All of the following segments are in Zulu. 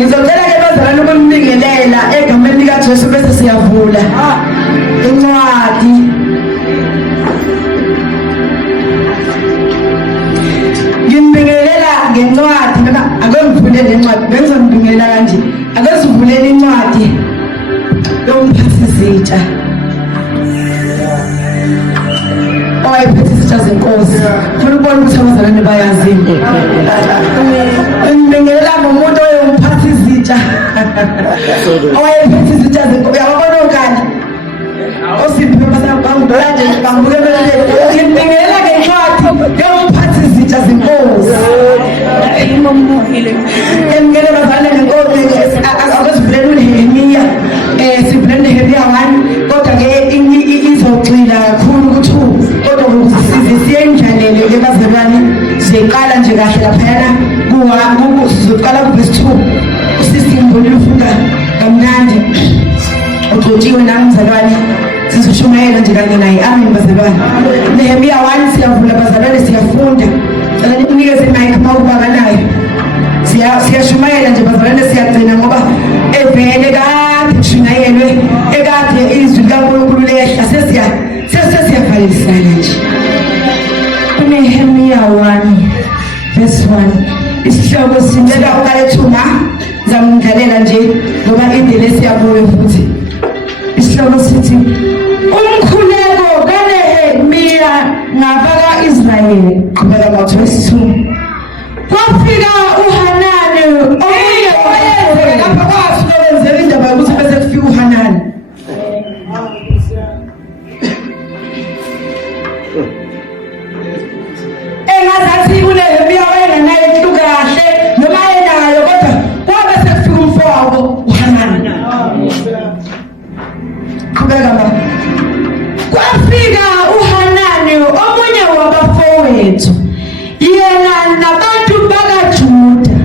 ngizocela ke bazalwane ukunibingelela egameni likaJesu bese siyavula incwadi. Nginibingelela ngencwadi noma akengivulele incwadi bengizonibingelela kanje. Akezivulele incwadi yomphathizitsha owayephethe izitsha zenkosi. Funa ukubona ukuthi abazalwane bayazi. Ngibingelela ngomuntu oyomphathizitsha owayephethe izitsha zenkosi. Uyabona okanye osiphe basabangidora nje bangibuke bele. Ngibingelela ngencwadi yomphathizitsha zenkosi. Ngibingelela bazalwane ngenkosi akezivulele uNehemiya. Sivulele Nehemiya 1 kodwa ke izogxila kakhulu ukuthi kodwa siyendlalele ke bazalwane siqala nje kahle lapha sizoqala ku-verse 2. Usisi ngibonile ufunda kamnandi uxotshiwe nami mzalwane sizoshumayela nje kanye naye. Amen bazalwane. Nehemiya 1 siyavula bazalwane siyafunda. Cela ninikeze mic mawuba nayo. Siyashumayela nje bazalwane siyagcina ngoba evele kade kushunyayelwe ekade izwi likaNkulunkulu lehla sesiyavalisana nje. Nehemiya 1 verse 1 isihloko sincela ukalethuma zamdlalela nje ngoba indele siyabuye futhi. Isihloko sithi umkhuleko kaNehemiya ngabaka Israyeli. Qhubeka ngo-22. Kwafika uHanani omunye wayevela lapha kwasuka wenzela indaba yokuthi bese kufika uHanani. Engazathi uNehemiya wayengenayo inhluka kahle noma enayo kodwa kwabe sekufika umfowabo uHanani. Qhubeka ba. Kwafika uHanani omunye wabafowethu yena nabantu bakaJuda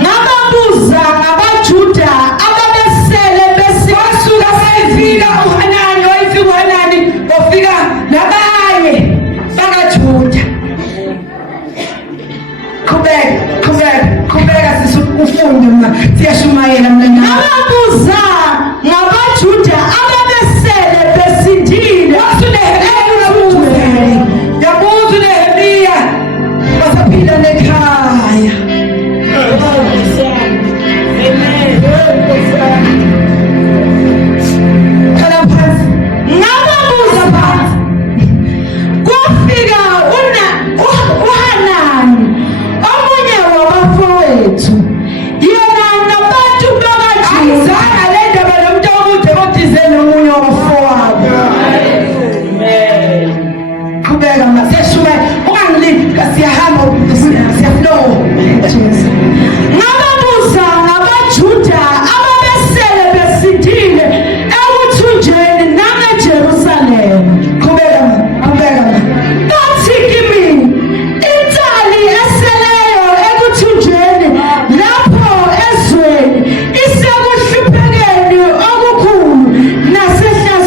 ngababuza ngabaJuda ababesele besisuka sayifika uHanani wayifika uHanani wafika nabanye bakaJuda. Qhubeka sisufunde mina siyashumayela mina. Ngababuza ngabaJuda ababesele besindile yabuza uNehemiya basaphila nekhaya. Khala phansi ngababuza phansi. Kwafika uHanani omunye wabafowethu yena nabantu bakaJuda. Le ndaba lomuntu okude kodize nomunye wabafowabo. Qhubeka maseshumayela ungangilindi siyahamba siyaflow. Ngababuza ngabaJuda ababesele besindile ekuthunjweni nangeJerusalema. Qhubeka bathi kimi intali eseleyo ekuthunjweni lapho ezweni isekuhluphekeni okukhulu nasehla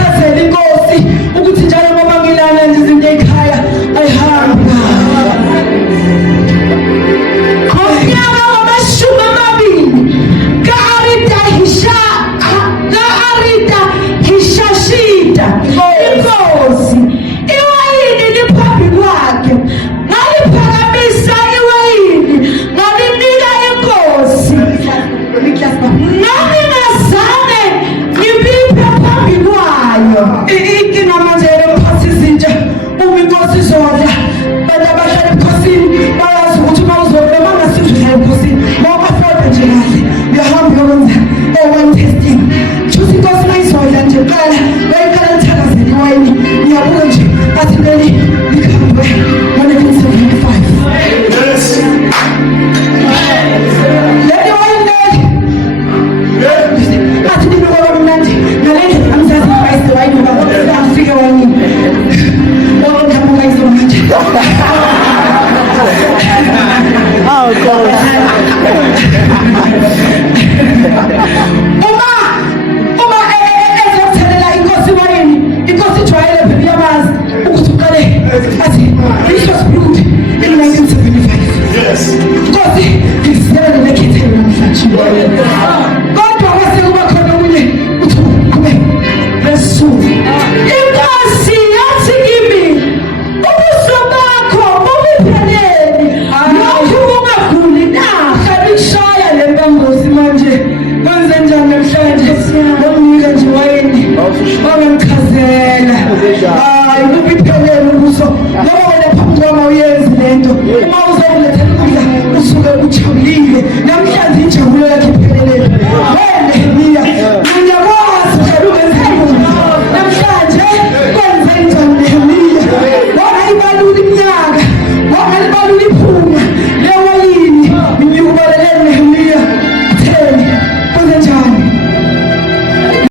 ngichazele inkosi ukuthi njalo ngoba ngilana nje izinto ekhaya ayihamba. Ngonyaka wamashumi amabili ka-Arida Hishashida inkosi iwayini liphambi kwakhe, ngaliphakamisa iwayini ngalinika inkosi, ngingazange ngibiphe phambi kwayo. Inkinga manje phasi izinja uma inkosi izodla, bantu abahlala ebukhosini bayazi ukuthi uma uzodla bangasizwe uhlala ebukhosini mawukafoda nje kahle uyahamba uyokwenza one testing. Chuthi inkosi mayizodla nje qala bayiqala lithakazela iwayini, ngiyabuka nje athi leli likhambe ngo-1975. Leli wayini leli athi linuka mnandi nalendlela amsazi ibayise wayinuka afike wayini ngihamba ngayizomanje. Oh God. Uma ezokuthelela inkosi wayini, inkosi ijwayele phela iyamazi ukuthi uqale athi Resource Blood in 1975. Yes. Inkosi ngizibele nekhethelo namhlanje. Kodwa kwase kuba khona omunye uthi kube lesuku. Inkosi yathi kimi ubuso bakho bubiphelele. Lokhu kungaguli na hlabishaya le mbangozi manje. Kwenze njani namhlanje? Ngokunika nje wayini. Bangichazela. Hayi kubiphelele ubuso. Ngoba wena phambi kwami uyenzi lento. Uma uzongilethela ukudla usuke ujabulile. Namhlanje injabulo yakhe iphelele.